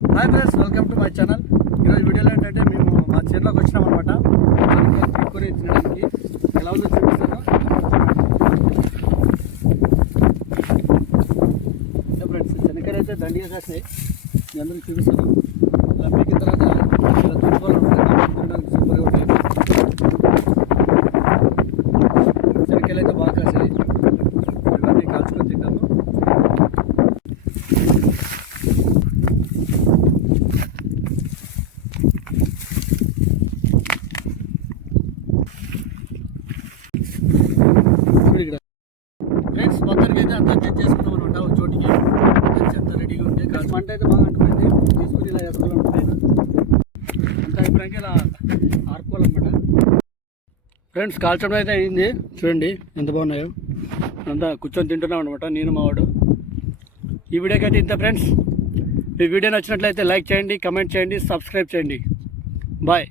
Hi friends, welcome to my channel. ఈరోజు వీడియోలో ఏంటంటే మేము మా చేనులోకి వచ్చినాం అనమాట. తీసుకొని తినడానికి ఎలా ఉందో చూపిస్తాను. ఫ్రెండ్స్, శనక్కాయలు అయితే దండి వేసేస్తాయి. మీ అందరికీ చూపిస్తాను. ఇలా పీకిన తర్వాత ఇలా తురుకోవాలి తినడానికి సూపర్గా ఉంటాయి. శనక్కాయలు అయితే బాగా కాసాయి. ఇవన్నీ కాల్చుకొని తింటాము. ఇక్కడ ఫ్రెండ్స్, మొత్తానికి అయితే అంతా చెక్ చేసుకున్నాం అనమాట. ఒక చోటికి అంతా రెడీగా ఉంది. పంట అయితే బాగా అంటుకుంది. తీసుకుని ఇలా వేసుకోవాలన్నమాట. అంతా అయిపోయాక ఇలా ఆరుకోవాలన్నమాట. ఫ్రెండ్స్, కాల్చడం అయితే అయింది. చూడండి ఎంత బాగున్నాయో. అంతా కూర్చొని తింటున్నాం అనమాట, నేను మావాడు. ఈ వీడియోకి అయితే ఇంత ఫ్రెండ్స్. ఈ వీడియో నచ్చినట్లయితే లైక్ చేయండి, కమెంట్ చేయండి, సబ్స్క్రైబ్ చేయండి. బాయ్.